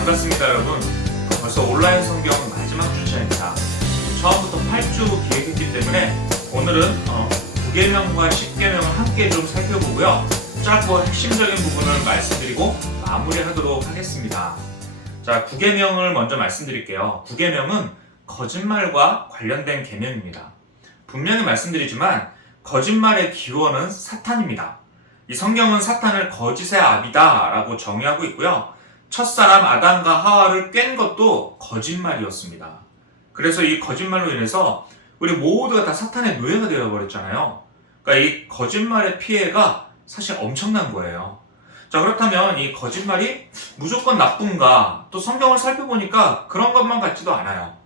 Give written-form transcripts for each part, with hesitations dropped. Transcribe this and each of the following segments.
반갑습니다, 여러분. 벌써 온라인 성경 마지막 주차입니다. 처음부터 8주 기획했기 때문에 오늘은 9계명과 10계명을 함께 좀 살펴보고요. 짧고 핵심적인 부분을 말씀드리고 마무리하도록 하겠습니다. 자, 9계명을 먼저 말씀드릴게요. 9계명은 거짓말과 관련된 계명입니다. 분명히 말씀드리지만 거짓말의 기원은 사탄입니다. 이 성경은 사탄을 거짓의 아비다 라고 정의하고 있고요. 첫사람 아담과 하와를 깬 것도 거짓말이었습니다. 그래서 이 거짓말로 인해서 우리 모두가 다 사탄의 노예가 되어버렸잖아요. 그러니까 이 거짓말의 피해가 사실 엄청난 거예요. 자, 그렇다면 이 거짓말이 무조건 나쁜가? 또 성경을 살펴보니까 그런 것만 같지도 않아요.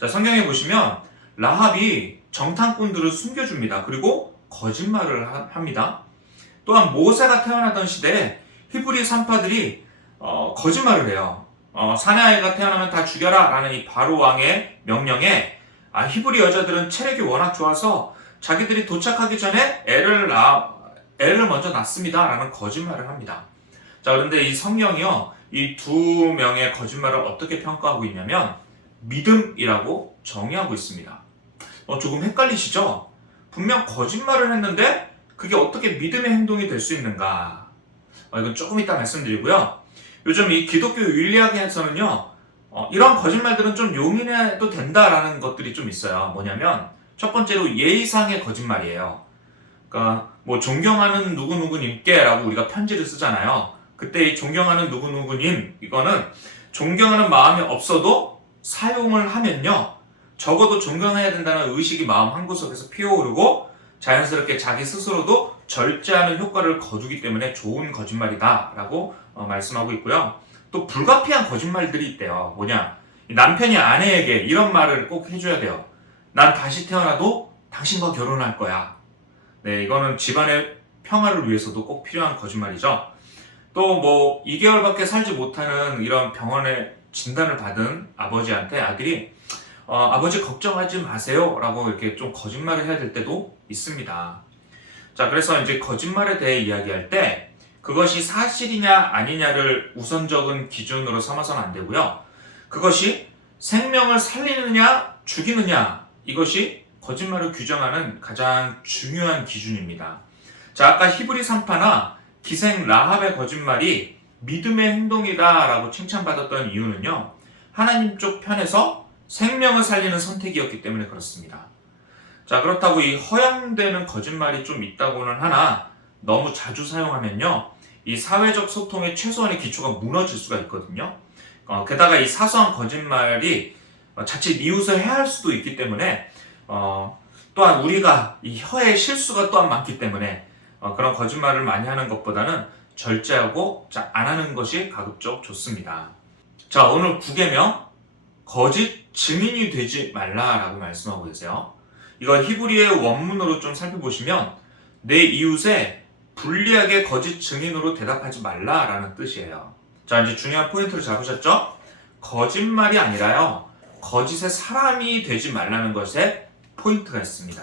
자, 성경에 보시면 라합이 정탐꾼들을 숨겨줍니다. 그리고 거짓말을 합니다. 또한 모세가 태어나던 시대에 히브리 산파들이 거짓말을 해요. 사내아이가 태어나면 다 죽여라 라는 이 바로 왕의 명령에 히브리 여자들은 체력이 워낙 좋아서 자기들이 도착하기 전에 애를 먼저 낳습니다 라는 거짓말을 합니다. 자, 그런데 이 성경이요, 이 두 명의 거짓말을 어떻게 평가하고 있냐면 믿음이라고 정의하고 있습니다. 조금 헷갈리시죠? 분명 거짓말을 했는데 그게 어떻게 믿음의 행동이 될 수 있는가? 이건 조금 이따 말씀드리고요. 요즘 이 기독교 윤리학에서는요, 이런 거짓말들은 좀 용인해도 된다라는 것들이 좀 있어요. 뭐냐면 첫 번째로 예의상의 거짓말이에요. 그러니까 뭐 존경하는 누구누구님께라고 우리가 편지를 쓰잖아요. 그때 이 존경하는 누구누구님, 이거는 존경하는 마음이 없어도 사용을 하면요, 적어도 존경해야 된다는 의식이 마음 한구석에서 피어오르고 자연스럽게 자기 스스로도 절제하는 효과를 거두기 때문에 좋은 거짓말이다 라고 말씀하고 있고요. 또 불가피한 거짓말들이 있대요. 뭐냐, 남편이 아내에게 이런 말을 꼭 해줘야 돼요. 난 다시 태어나도 당신과 결혼할 거야. 네, 이거는 집안의 평화를 위해서도 꼭 필요한 거짓말이죠. 또 뭐 2개월밖에 살지 못하는 이런 병원에 진단을 받은 아버지한테 아들이 아버지 걱정하지 마세요 라고 이렇게 좀 거짓말을 해야 될 때도 있습니다. 자, 그래서 이제 거짓말에 대해 이야기할 때 그것이 사실이냐 아니냐를 우선적인 기준으로 삼아서는 안 되고요. 그것이 생명을 살리느냐 죽이느냐, 이것이 거짓말을 규정하는 가장 중요한 기준입니다. 자, 아까 히브리 산파나 기생 라합의 거짓말이 믿음의 행동이다 라고 칭찬받았던 이유는요, 하나님 쪽 편에서 생명을 살리는 선택이었기 때문에 그렇습니다. 자, 그렇다고 이 허용되는 거짓말이 좀 있다고는 하나 너무 자주 사용하면요, 이 사회적 소통의 최소한의 기초가 무너질 수가 있거든요. 게다가 이 사소한 거짓말이 자칫 이웃을 해할 수도 있기 때문에 또한 우리가 이 혀의 실수가 또한 많기 때문에 그런 거짓말을 많이 하는 것보다는 절제하고 안 하는 것이 가급적 좋습니다. 자, 오늘 9계명 거짓 증인이 되지 말라라고 말씀하고 계세요. 이거 히브리의 원문으로 좀 살펴보시면 내 이웃에 불리하게 거짓 증인으로 대답하지 말라라는 뜻이에요. 자, 이제 중요한 포인트를 잡으셨죠? 거짓말이 아니라요, 거짓의 사람이 되지 말라는 것에 포인트가 있습니다.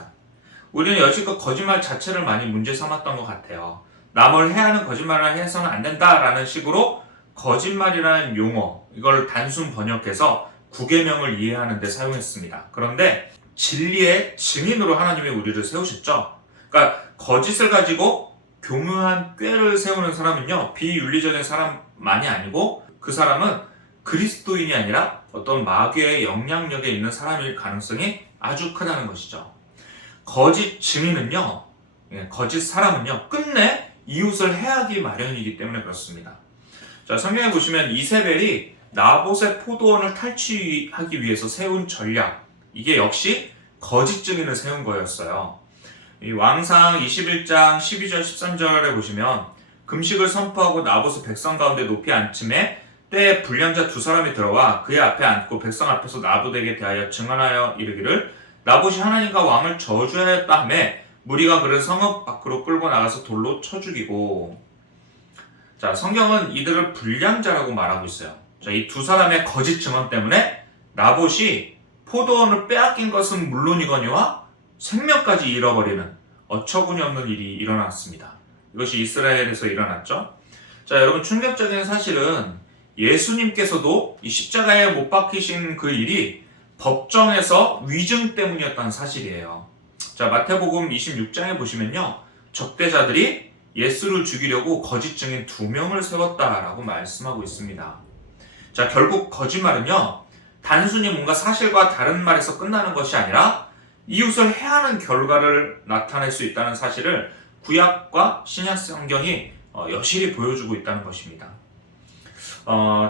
우리는 여지껏 거짓말 자체를 많이 문제 삼았던 것 같아요. 남을 해하는 거짓말을 해서는 안 된다라는 식으로 거짓말이라는 용어, 이걸 단순 번역해서 9계명을 이해하는 데 사용했습니다. 그런데 진리의 증인으로 하나님이 우리를 세우셨죠. 그러니까 거짓을 가지고 교묘한 꾀를 세우는 사람은요, 비윤리적인 사람만이 아니고 그 사람은 그리스도인이 아니라 어떤 마귀의 영향력에 있는 사람일 가능성이 아주 크다는 것이죠. 거짓 증인은요, 거짓 사람은요, 끝내 이웃을 해하기 마련이기 때문에 그렇습니다. 자, 성경에 보시면 이세벨이 나봇의 포도원을 탈취하기 위해서 세운 전략, 이게 역시 거짓 증인을 세운 거였어요. 이 왕상 21장 12절 13절에 보시면 금식을 선포하고 나봇을 백성 가운데 높이 앉힘에 때에 불량자 두 사람이 들어와 그의 앞에 앉고 백성 앞에서 나봇에게 대하여 증언하여 이르기를 나봇이 하나님과 왕을 저주하였다 하며 무리가 그를 성읍 밖으로 끌고 나가서 돌로 쳐 죽이고. 자, 성경은 이들을 불량자라고 말하고 있어요. 자, 이 두 사람의 거짓 증언 때문에 나봇이 포도원을 빼앗긴 것은 물론이거니와 생명까지 잃어버리는 어처구니 없는 일이 일어났습니다. 이것이 이스라엘에서 일어났죠. 자, 여러분, 충격적인 사실은 예수님께서도 이 십자가에 못 박히신 그 일이 법정에서 위증 때문이었다는 사실이에요. 자, 마태복음 26장에 보시면요. 적대자들이 예수를 죽이려고 거짓 증인 2명을 세웠다라고 말씀하고 있습니다. 자, 결국 거짓말은요. 단순히 뭔가 사실과 다른 말에서 끝나는 것이 아니라 이웃을 해하는 결과를 나타낼 수 있다는 사실을 구약과 신약 성경이 여실히 보여주고 있다는 것입니다.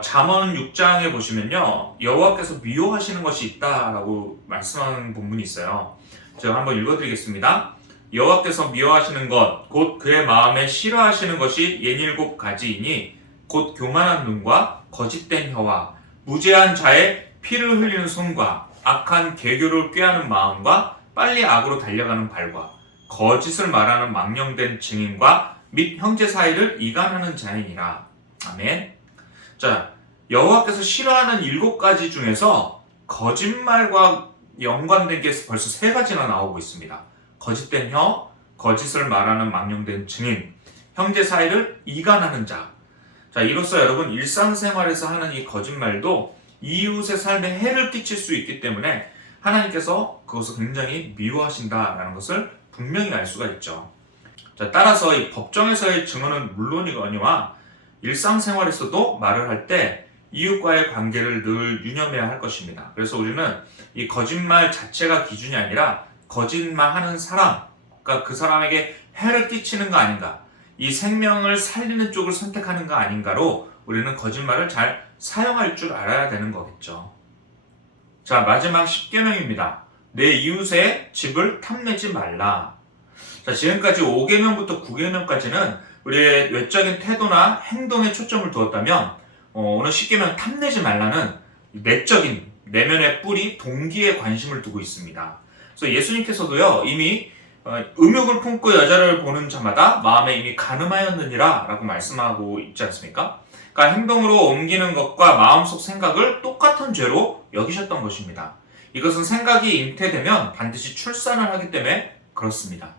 잠언 6장에 보시면요. 여호와께서 미워하시는 것이 있다라고 말씀하는 본문이 있어요. 제가 한번 읽어드리겠습니다. 여호와께서 미워하시는 것, 곧 그의 마음에 싫어하시는 것이 67가지이니 곧 교만한 눈과 거짓된 혀와 무죄한 자의 피를 흘리는 손과 악한 계교를 꾀하는 마음과 빨리 악으로 달려가는 발과 거짓을 말하는 망령된 증인과 및 형제 사이를 이간하는 자이니라. 아멘. 자, 여호와께서 싫어하는 7가지 중에서 거짓말과 연관된 게 벌써 3가지나 나오고 있습니다. 거짓된 혀, 거짓을 말하는 망령된 증인, 형제 사이를 이간하는 자. 자, 이로써 여러분 일상생활에서 하는 이 거짓말도 이웃의 삶에 해를 끼칠 수 있기 때문에 하나님께서 그것을 굉장히 미워하신다라는 것을 분명히 알 수가 있죠. 자, 따라서 이 법정에서의 증언은 물론이거니와 일상생활에서도 말을 할 때 이웃과의 관계를 늘 유념해야 할 것입니다. 그래서 우리는 이 거짓말 자체가 기준이 아니라 거짓말하는 사람, 그러니까 그 사람에게 해를 끼치는 거 아닌가, 이 생명을 살리는 쪽을 선택하는 거 아닌가로 우리는 거짓말을 잘 사용할 줄 알아야 되는 거겠죠. 자, 마지막 10계명입니다. 내 이웃의 집을 탐내지 말라. 자, 지금까지 5계명부터 9계명까지는 우리의 외적인 태도나 행동에 초점을 두었다면 오늘 10계명 탐내지 말라는 내적인 내면의 뿌리, 동기에 관심을 두고 있습니다. 그래서 예수님께서도요 이미 음욕을 품고 여자를 보는 자마다 마음에 이미 간음하였느니라 라고 말씀하고 있지 않습니까? 그러니까 행동으로 옮기는 것과 마음속 생각을 똑같은 죄로 여기셨던 것입니다. 이것은 생각이 잉태되면 반드시 출산을 하기 때문에 그렇습니다.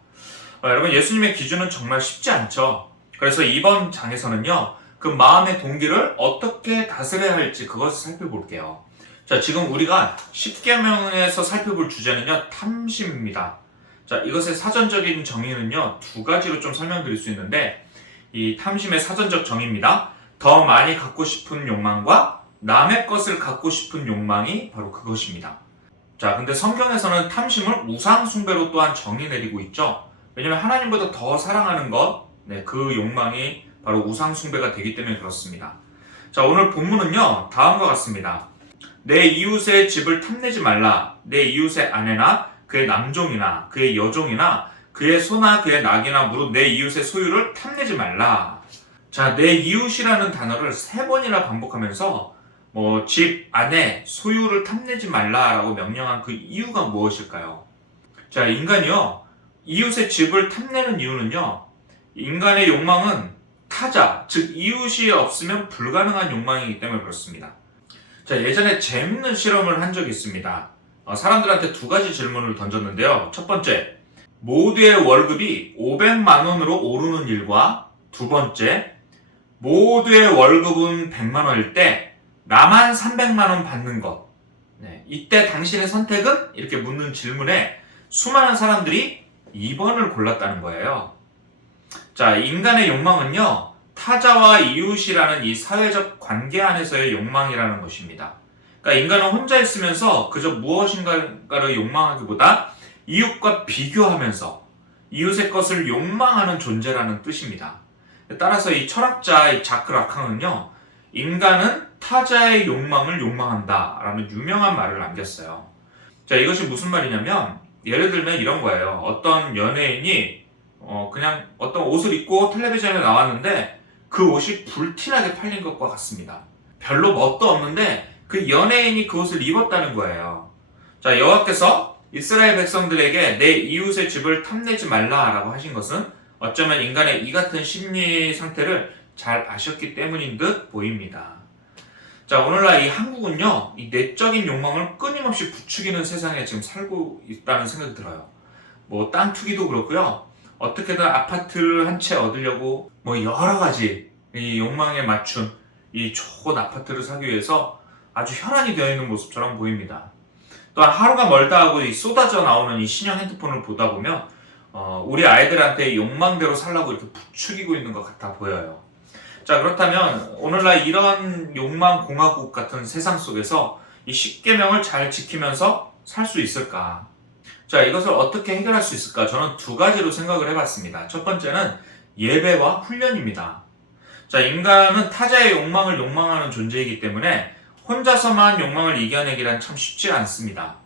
여러분, 예수님의 기준은 정말 쉽지 않죠. 그래서 이번 장에서는요, 그 마음의 동기를 어떻게 다스려야 할지 그것을 살펴볼게요. 자, 지금 우리가 10계명에서 살펴볼 주제는요, 탐심입니다. 자, 이것의 사전적인 정의는요, 2가지로 좀 설명드릴 수 있는데, 이 탐심의 사전적 정의입니다. 더 많이 갖고 싶은 욕망과 남의 것을 갖고 싶은 욕망이 바로 그것입니다. 자, 근데 성경에서는 탐심을 우상숭배로 또한 정의 내리고 있죠. 왜냐하면 하나님보다 더 사랑하는 것, 그 욕망이 바로 우상숭배가 되기 때문에 그렇습니다. 자, 오늘 본문은요, 다음과 같습니다. 내 이웃의 집을 탐내지 말라. 내 이웃의 아내나 그의 남종이나 그의 여종이나 그의 소나 그의 낙이나 무릇 내 이웃의 소유를 탐내지 말라. 자, 내 이웃이라는 단어를 3번이나 반복하면서 집, 아내, 소유를 탐내지 말라라고 명령한 그 이유가 무엇일까요? 자, 인간이요, 이웃의 집을 탐내는 이유는요, 인간의 욕망은 타자, 즉 이웃이 없으면 불가능한 욕망이기 때문에 그렇습니다. 자, 예전에 재밌는 실험을 한 적이 있습니다. 사람들한테 2가지 질문을 던졌는데요. 첫 번째, 모두의 월급이 500만 원으로 오르는 일과 2번째, 모두의 월급은 100만 원일 때 나만 300만 원 받는 것. 이때 당신의 선택은? 이렇게 묻는 질문에 수많은 사람들이 2번을 골랐다는 거예요. 자, 인간의 욕망은요, 타자와 이웃이라는 이 사회적 관계 안에서의 욕망이라는 것입니다. 그러니까 인간은 혼자 있으면서 그저 무엇인가를 욕망하기보다 이웃과 비교하면서 이웃의 것을 욕망하는 존재라는 뜻입니다. 따라서 이 철학자 이 자크 라칸은요, 인간은 타자의 욕망을 욕망한다 라는 유명한 말을 남겼어요. 자, 이것이 무슨 말이냐면, 예를 들면 이런 거예요. 어떤 연예인이 그냥 어떤 옷을 입고 텔레비전에 나왔는데 그 옷이 불티나게 팔린 것과 같습니다. 별로 멋도 없는데 그 연예인이 그 옷을 입었다는 거예요. 자, 여호와께서 이스라엘 백성들에게 내 이웃의 집을 탐내지 말라라고 하신 것은 어쩌면 인간의 이 같은 심리 상태를 잘 아셨기 때문인 듯 보입니다. 자, 오늘날 이 한국은요, 이 내적인 욕망을 끊임없이 부추기는 세상에 지금 살고 있다는 생각이 들어요. 땅 투기도 그렇고요. 어떻게든 아파트를 한 채 얻으려고 여러 가지 이 욕망에 맞춘 이 좋은 아파트를 사기 위해서 아주 혈안이 되어 있는 모습처럼 보입니다. 또한 하루가 멀다 하고 이 쏟아져 나오는 이 신형 핸드폰을 보다 보면 우리 아이들한테 욕망대로 살라고 이렇게 부추기고 있는 것 같아 보여요. 자, 그렇다면 오늘날 이런 욕망 공화국 같은 세상 속에서 이 10계명을 잘 지키면서 살 수 있을까? 자, 이것을 어떻게 해결할 수 있을까? 저는 두 가지로 생각을 해봤습니다. 첫 번째는 예배와 훈련입니다. 자, 인간은 타자의 욕망을 욕망하는 존재이기 때문에 혼자서만 욕망을 이겨내기란 참 쉽지 않습니다.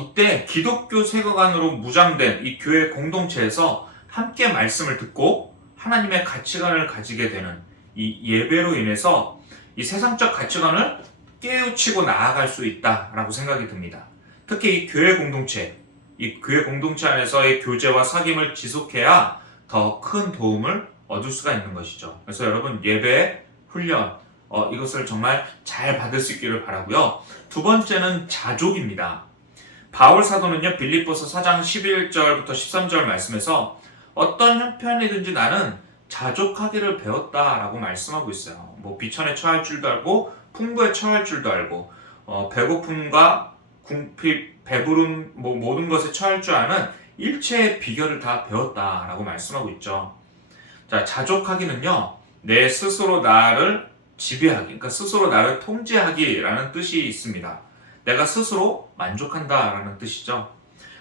이때 기독교 세계관으로 무장된 이 교회 공동체에서 함께 말씀을 듣고 하나님의 가치관을 가지게 되는 이 예배로 인해서 이 세상적 가치관을 깨우치고 나아갈 수 있다라고 생각이 듭니다. 특히 이 교회 공동체 안에서의 교제와 사귐을 지속해야 더 큰 도움을 얻을 수가 있는 것이죠. 그래서 여러분 예배, 훈련 이것을 정말 잘 받을 수 있기를 바라고요. 두 번째는 자족입니다. 바울 사도는요, 빌립보서 4장 11절부터 13절 말씀에서 어떤 형편이든지 나는 자족하기를 배웠다라고 말씀하고 있어요. 비천에 처할 줄도 알고 풍부에 처할 줄도 알고 배고픔과 궁핍, 배부름 모든 것에 처할 줄 아는 일체의 비결을 다 배웠다라고 말씀하고 있죠. 자, 자족하기는요, 내 스스로 나를 지배하기, 그러니까 스스로 나를 통제하기라는 뜻이 있습니다. 내가 스스로 만족한다라는 뜻이죠.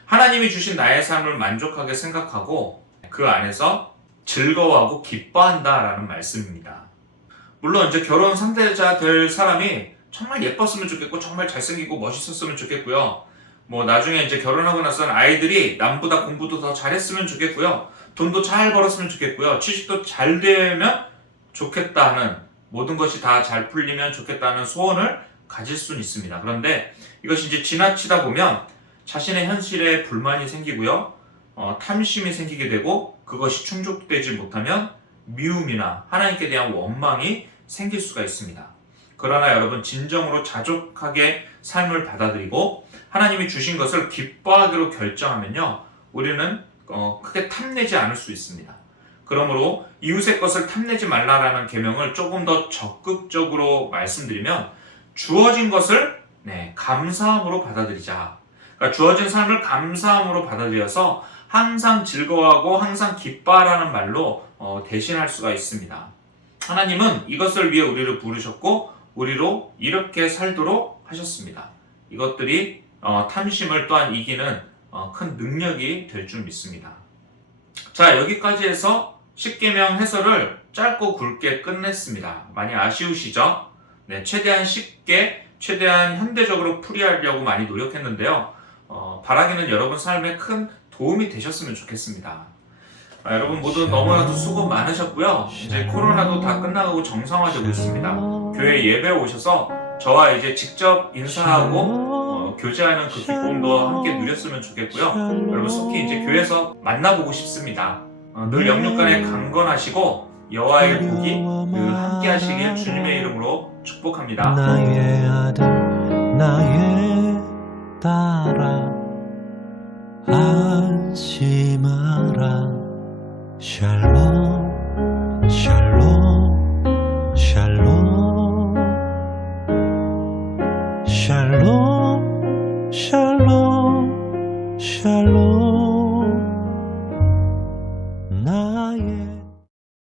하나님이 주신 나의 삶을 만족하게 생각하고 그 안에서 즐거워하고 기뻐한다라는 말씀입니다. 물론 이제 결혼 상대자 될 사람이 정말 예뻤으면 좋겠고 정말 잘생기고 멋있었으면 좋겠고요. 나중에 이제 결혼하고 나서는 아이들이 남보다 공부도 더 잘했으면 좋겠고요. 돈도 잘 벌었으면 좋겠고요. 취직도 잘 되면 좋겠다는, 모든 것이 다 잘 풀리면 좋겠다는 소원을 가질 수는 있습니다. 그런데 이것이 이제 지나치다 보면 자신의 현실에 불만이 생기고요. 탐심이 생기게 되고 그것이 충족되지 못하면 미움이나 하나님께 대한 원망이 생길 수가 있습니다. 그러나 여러분, 진정으로 자족하게 삶을 받아들이고 하나님이 주신 것을 기뻐하기로 결정하면요, 우리는 크게 탐내지 않을 수 있습니다. 그러므로 이웃의 것을 탐내지 말라라는 계명을 조금 더 적극적으로 말씀드리면, 주어진 것을 감사함으로 받아들이자. 그러니까 주어진 삶을 감사함으로 받아들여서 항상 즐거워하고 항상 기뻐하라는 말로 대신할 수가 있습니다. 하나님은 이것을 위해 우리를 부르셨고 우리로 이렇게 살도록 하셨습니다. 이것들이 탐심을 또한 이기는 큰 능력이 될 줄 믿습니다. 자, 여기까지 해서 10계명 해설을 짧고 굵게 끝냈습니다. 많이 아쉬우시죠? 최대한 쉽게, 최대한 현대적으로 풀이하려고 많이 노력했는데요. 바라기는 여러분 삶에 큰 도움이 되셨으면 좋겠습니다. 여러분 모두 너무나도 수고 많으셨고요. 이제 코로나도 다 끝나가고 정상화되고 있습니다. 교회 예배에 오셔서 저와 이제 직접 인사하고 교제하는 그 기쁨도 함께 누렸으면 좋겠고요. 여러분 속히 이제 교회에서 만나보고 싶습니다. 늘 영육간에 강건하시고 여호와의 복이 늘 함께 하시길 주님의 이름으로 축복합니다. 나의 아들 나의 딸아 안심하라 샬롬